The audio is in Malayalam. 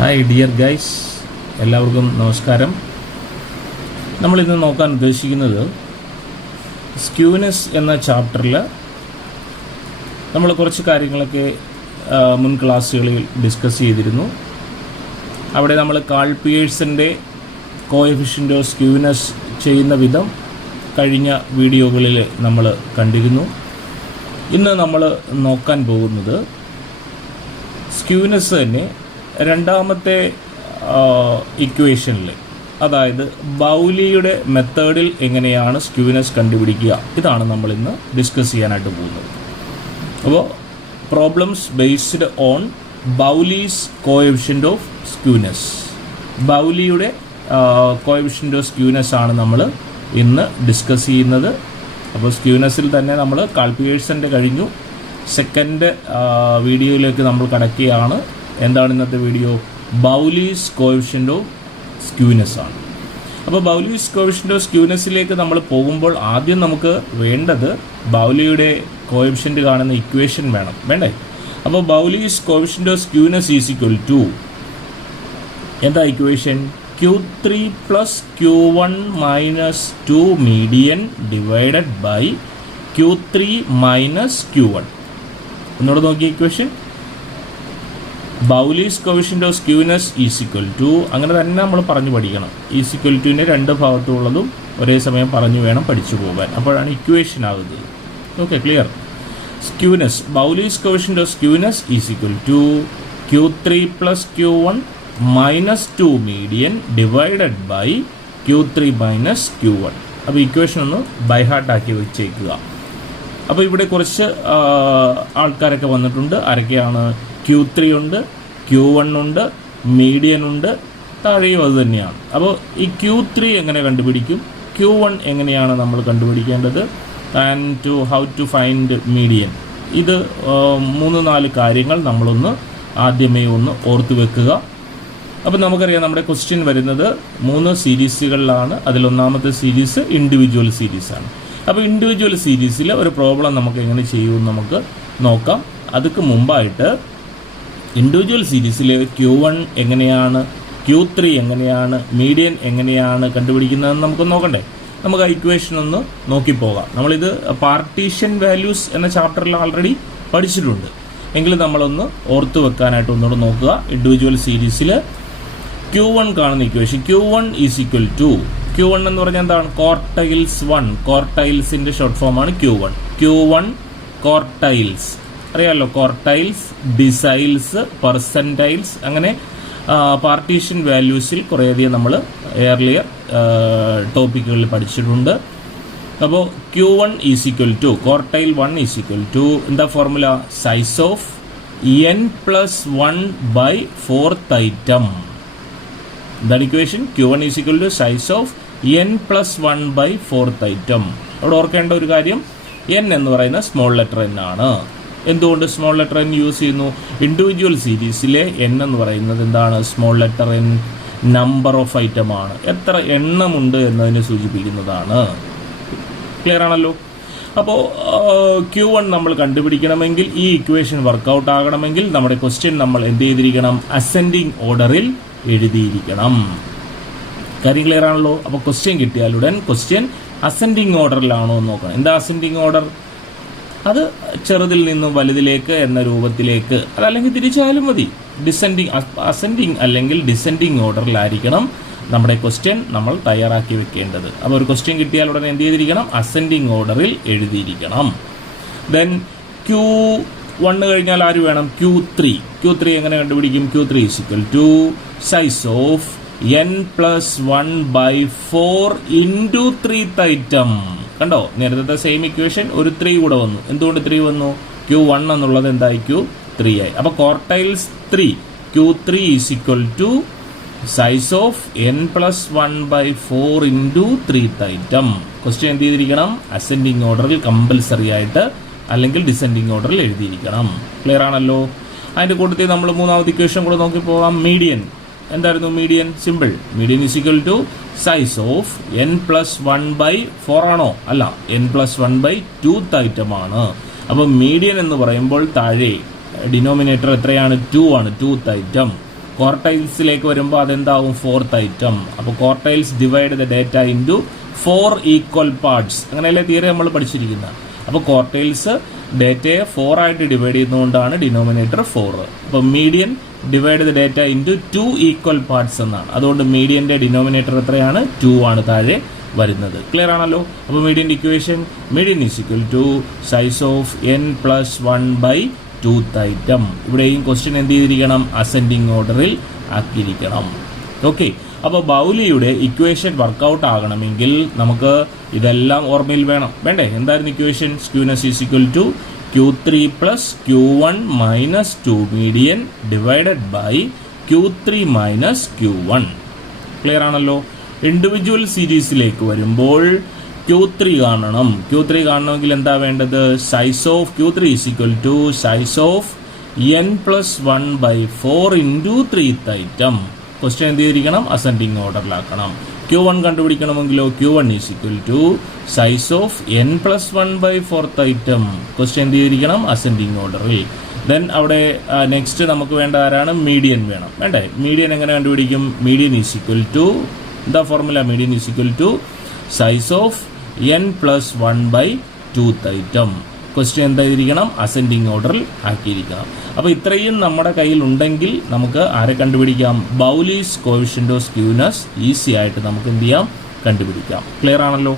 ഹായ് ഡിയർ ഗൈസ്, എല്ലാവർക്കും നമസ്കാരം. നമ്മളിന്ന് നോക്കാൻ ഉദ്ദേശിക്കുന്നത് സ്ക്യൂനെസ് എന്ന ചാപ്റ്ററിൽ നമ്മൾ കുറച്ച് കാര്യങ്ങളൊക്കെ മുൻ ക്ലാസ്സുകളിൽ ഡിസ്കസ് ചെയ്തിരുന്നു. അവിടെ നമ്മൾ കാൾ പിയേഴ്സൻ്റെ കോഎഫിഷ്യൻ്റ് ഓഫ് സ്ക്യൂനെസ് ചെയ്യുന്ന വിധം കഴിഞ്ഞ വീഡിയോകളിൽ നമ്മൾ കണ്ടിരുന്നു. ഇന്ന് നമ്മൾ നോക്കാൻ പോകുന്നത് സ്ക്യൂനെസ് തന്നെ രണ്ടാമത്തെ ഇക്വേഷനിൽ, അതായത് ബൗലിയുടെ മെത്തേഡിൽ എങ്ങനെയാണ് സ്ക്യൂനെസ് കണ്ടുപിടിക്കുക, ഇതാണ് നമ്മൾ ഇന്ന് ഡിസ്കസ് ചെയ്യാനായിട്ട് പോകുന്നത്. അപ്പോൾ problems based on Bowley's coefficient of skewness, ബൗലിയുടെ കോഎഫിഷ്യൻ്റ് ഓഫ് സ്ക്യൂനെസ് ആണ് നമ്മൾ ഇന്ന് ഡിസ്കസ് ചെയ്യുന്നത്. അപ്പോൾ സ്ക്യൂനെസ്സിൽ തന്നെ നമ്മൾ കാൾ പിയേഴ്സൻ്റെ കഴിഞ്ഞു, സെക്കൻഡ് വീഡിയോയിലേക്ക് നമ്മൾ കടക്കുകയാണ്. എന്താണ് ഇന്നത്തെ വീഡിയോ? ബൗലീസ് കോഎഫിഷ്യൻ്റ് ഓഫ് സ്ക്യൂനെസ് ആണ്. അപ്പോൾ ബൗലീസ് കോഎഫിഷ്യൻ്റ് ഓഫ് സ്ക്യൂനെസ്സിലേക്ക് നമ്മൾ പോകുമ്പോൾ ആദ്യം നമുക്ക് വേണ്ടത് ബൗലിയുടെ കോഎഫിഷ്യൻ്റ് കാണുന്ന ഇക്വേഷൻ വേണ്ടേ? അപ്പോൾ Bowley's coefficient of skewness is equal to എന്താ equation? Q3 plus Q1 minus 2 median divided by Q3 minus Q1. ഒന്നുകൂടെ നോക്കിയ equation, Bowley's coefficient of skewness is equal to, അങ്ങനെ തന്നെ നമ്മൾ പറഞ്ഞു പഠിക്കണം. ഈസ് ഈക്വൽ ടുവിൻ്റെ രണ്ട് ഭാഗത്തുള്ളതും ഒരേ സമയം പറഞ്ഞു വേണം പഠിച്ചു പോകാൻ, അപ്പോഴാണ് ഇക്വേഷൻ ആകുന്നത്. Okay, clear? Skewness, Bowley's coefficient of skewness is equal to Q3 plus Q1 minus 2 median divided by Q3 minus Q1. അപ്പോൾ ഇക്വേഷൻ ഒന്ന് ബൈ ഹാർട്ട് ആക്കി വെച്ചേക്കുക. അപ്പോൾ ഇവിടെ കുറച്ച് ആൾക്കാരൊക്കെ വന്നിട്ടുണ്ട്. ആരൊക്കെയാണ്? Q3 ഉണ്ട്, Q1 ഉണ്ട്, മീഡിയൻ ഉണ്ട്, താഴെയും അത് തന്നെയാണ്. അപ്പോൾ ഈ Q3 എങ്ങനെ കണ്ടുപിടിക്കും, Q1 എങ്ങനെയാണ് നമ്മൾ കണ്ടുപിടിക്കേണ്ടത്, and how to find median, ഇത് 3-4 കാര്യങ്ങൾ നമ്മളൊന്ന് ആദ്യമേ ഒന്ന് ഓർത്തു വെക്കുക. അപ്പോൾ നമുക്കറിയാം നമ്മുടെ ക്വസ്റ്റ്യൻ വരുന്നത് 3 സീരീസുകളിലാണ്. അതിലൊന്നാമത്തെ സീരീസ് ഇൻഡിവിജ്വൽ സീരീസാണ്. അപ്പോൾ ഇൻഡിവിജ്വൽ സീരീസിൽ ഒരു പ്രോബ്ലം നമുക്ക് എങ്ങനെ ചെയ്യുമെന്ന് നമുക്ക് നോക്കാം. അതിക്ക് മുമ്പായിട്ട് ഇൻഡിവിജ്വൽ സീരീസിൽ Q1 എങ്ങനെയാണ്, Q3 എങ്ങനെയാണ്, മീഡിയൻ എങ്ങനെയാണ് കണ്ടുപിടിക്കുന്നതെന്ന് നമുക്ക് നോക്കണ്ടേ? നമുക്ക് ആ ഇക്വേഷൻ ഒന്ന് നോക്കിപ്പോകാം. നമ്മളിത് പാർട്ടീഷൻ വാല്യൂസ് എന്ന ചാപ്റ്ററിൽ ആൾറെഡി പഠിച്ചിട്ടുണ്ട്, എങ്കിലും നമ്മളൊന്ന് ഓർത്തു വെക്കാനായിട്ട് ഒന്നുകൂടെ നോക്കുക. ഇൻഡിവിജ്വൽ സീരീസിൽ Q1 കാണുന്ന equation, Q1 is equal to, Q1 എന്ന് പറഞ്ഞാൽ എന്താണ്? ക്വാർട്ടൈൽസ് 1, ക്വാർട്ടൈൽസിന്റെ ഷോർട്ട് ഫോമാണ് Q1. Q1 ക്വാർട്ടൈൽസ് അറിയാമല്ലോ, ക്വാർട്ടൈൽസ്, ഡിസൈൽസ്, പെർസെൻറ്റൈൽസ്, അങ്ങനെ പാർട്ടീഷൻ വാല്യൂസിൽ കുറേയധികം നമ്മൾ ഏർലിയർ ടോപ്പിക്കുകളിൽ പഠിച്ചിട്ടുണ്ട്. അപ്പോൾ Q1 is equal to, quartile 1 is equal to എന്താ formula? Size of n+1/4th item. എന്താണ് equation? Q1 is equal to size of n+1/4th item. അവിടെ ഓർക്കേണ്ട ഒരു കാര്യം, n എന്ന് പറയുന്ന സ്മോൾ ലെറ്റർ n ആണ്. എന്തുകൊണ്ട് സ്മോൾ ലെറ്റർ n യൂസ് ചെയ്യുന്നു? ഇൻഡിവിജ്വൽ സീരീസിലെ n എന്ന് പറയുന്നത് എന്താണ്? Small letter n number of item ആണ്, എത്ര എണ്ണമുണ്ട് എന്നതിനെ സൂചിപ്പിക്കുന്നതാണ്. ക്ലിയർ ആണല്ലോ? അപ്പോൾ Q1 നമ്മൾ കണ്ടുപിടിക്കണമെങ്കിൽ, ഈ ഇക്വേഷൻ വർക്കൗട്ട് ആകണമെങ്കിൽ നമ്മുടെ ക്വസ്റ്റ്യൻ നമ്മൾ എന്ത് ചെയ്തിരിക്കണം? അസെൻഡിങ് ഓർഡറിൽ എഴുതിയിരിക്കണം. കാര്യം ക്ലിയർ ആണല്ലോ? അപ്പോൾ ക്വസ്റ്റ്യൻ കിട്ടിയാലുടൻ ക്വസ്റ്റ്യൻ അസെൻഡിങ് ഓർഡറിലാണോ എന്ന് നോക്കണം. എന്താ അസെൻഡിങ് ഓർഡർ? അത് ചെറുതിൽ നിന്നും വലുതിലേക്ക് എന്ന രൂപത്തിലേക്ക്, അതല്ലെങ്കിൽ തിരിച്ചാലും മതി. അസെൻഡിങ് അല്ലെങ്കിൽ ഡിസെൻഡിങ് ഓർഡറിലായിരിക്കണം നമ്മുടെ ക്വസ്റ്റ്യൻ നമ്മൾ തയ്യാറാക്കി വെക്കേണ്ടത്. അപ്പോൾ ഒരു ക്വസ്റ്റ്യൻ കിട്ടിയാൽ ഉടനെ എന്ത് ചെയ്തിരിക്കണം? അസെൻഡിങ് ഓർഡറിൽ എഴുതിയിരിക്കണം. ദെൻ Q1 കഴിഞ്ഞാൽ ആര് വേണം? Q3 എങ്ങനെ കണ്ടുപിടിക്കും? Q3 is equal to size of n+1/4 into 3th item. കണ്ടോ, നേരത്തെ സെയിം ഇക്വേഷൻ ഒരു 3 കൂടെ വന്നു. എന്തുകൊണ്ട് 3 വന്നു? Q1 എന്നുള്ളത് എന്തായി? Q3 ആയി. അപ്പോൾ quartiles 3, Q3 is equal to size of n+1/4 into 3th item. Question എന്ത് ചെയ്തിരിക്കണം? അസെൻഡിങ് ഓർഡറിൽ കമ്പൽസറി ആയിട്ട് അല്ലെങ്കിൽ ഡിസെൻഡിങ് ഓർഡറിൽ എഴുതിയിരിക്കണം. ക്ലിയർ ആണല്ലോ? അതിൻ്റെ കൂട്ടത്തിൽ നമ്മൾ മൂന്നാമത്തെ ഇക്വേഷൻ കൂടെ നോക്കി പോകാം. മീഡിയൻ എന്തായിരുന്നു? Median simple, median is equal to size of n+1/4 ആണോ? അല്ല, n+1/2th ഐറ്റം ആണ്. അപ്പോൾ മീഡിയൻ എന്ന് പറയുമ്പോൾ താഴെ ഡിനോമിനേറ്റർ എത്രയാണ്? 2 ആണ്, 2th ഐറ്റം. ക്വാർട്ടൈൽസിലേക്ക് വരുമ്പോൾ അതെന്താവും 4th ഐറ്റം. അപ്പോൾ quartiles divide the data into 4 equal parts. അങ്ങനെയല്ലേ തിയറി നമ്മൾ പഠിച്ചിരിക്കുന്നത്. അപ്പോൾ ക്വാർട്ടൈൽസ് ഡേറ്റയെ 4 ആയിട്ട് ഡിവൈഡ് ചെയ്യുന്നതുകൊണ്ടാണ് ഡിനോമിനേറ്റർ 4. അപ്പോൾ median divide the data into 2 equal parts എന്നാണ്. അതുകൊണ്ട് മീഡിയൻ്റെ ഡിനോമിനേറ്റർ എത്രയാണ്? 2 ആണ് താഴെ വരുന്നത്. ക്ലിയർ ആണല്ലോ. അപ്പോൾ median equation, median is equal to size of n+1/2th item. ഇവിടെയും ക്വസ്റ്റ്യൻ എന്ത് ചെയ്തിരിക്കണം? അസെൻഡിങ് ഓർഡറിൽ ആക്കിയിരിക്കണം. ഓക്കെ. അപ്പോൾ ബൗലിയുടെ ഇക്വേഷൻ വർക്കൗട്ട് ആകണമെങ്കിൽ നമുക്ക് ഇതെല്ലാം ഓർമ്മയിൽ വേണ്ടേ? എന്തായിരുന്നു equation? Skewness is equal to Q3 + Q1 - 2 median divided by Q3 - Q1. Clear ആണല്ലോ. ഇൻഡിവിജ്വൽ സീരീസിലേക്ക് വരുമ്പോൾ Q3 കാണണം. Q3 കാണണമെങ്കിൽ എന്താ വേണ്ടത്? Size of Q3 is equal to size of n+1/4 into 3th item. Question എന്ത് ചെയ്തിരിക്കണം? അസെൻഡിങ് ഓർഡറിലാക്കണം. Q1 കണ്ടുപിടിക്കണമെങ്കിലോ Q1 is equal to size of n+1/4th item. Question എന്ത് ചെയ്തിരിക്കണം? അസെൻഡിങ് ഓർഡറിൽ. ദെൻ അവിടെ നെക്സ്റ്റ് നമുക്ക് വേണ്ട ആരാണ്? മീഡിയൻ വേണം. വേണ്ടേ? മീഡിയൻ എങ്ങനെ കണ്ടുപിടിക്കും? മീഡിയൻ ഈസ് ഈക്വൽ ടു എന്താ formula? Median is equal to size of n+1/2th item. Question എന്തായിരിക്കണം? അസെൻഡിങ് ഓർഡറിൽ ആക്കിയിരിക്കണം. അപ്പോൾ ഇത്രയും നമ്മുടെ കയ്യിൽ ഉണ്ടെങ്കിൽ നമുക്ക് ആരെ കണ്ടുപിടിക്കാം? ബൗലീസ് കോഎഫിഷ്യന്റ് ഓഫ് സ്ക്യൂനെസ് ഈസി ആയിട്ട് നമുക്ക് എന്ത് ചെയ്യാം? കണ്ടുപിടിക്കാം. ക്ലിയർ ആണല്ലോ.